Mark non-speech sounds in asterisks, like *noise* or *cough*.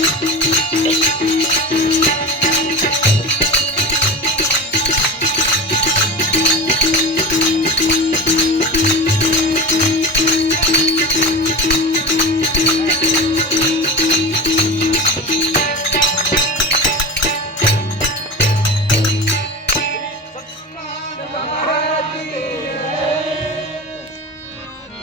ਹਾਂ *laughs*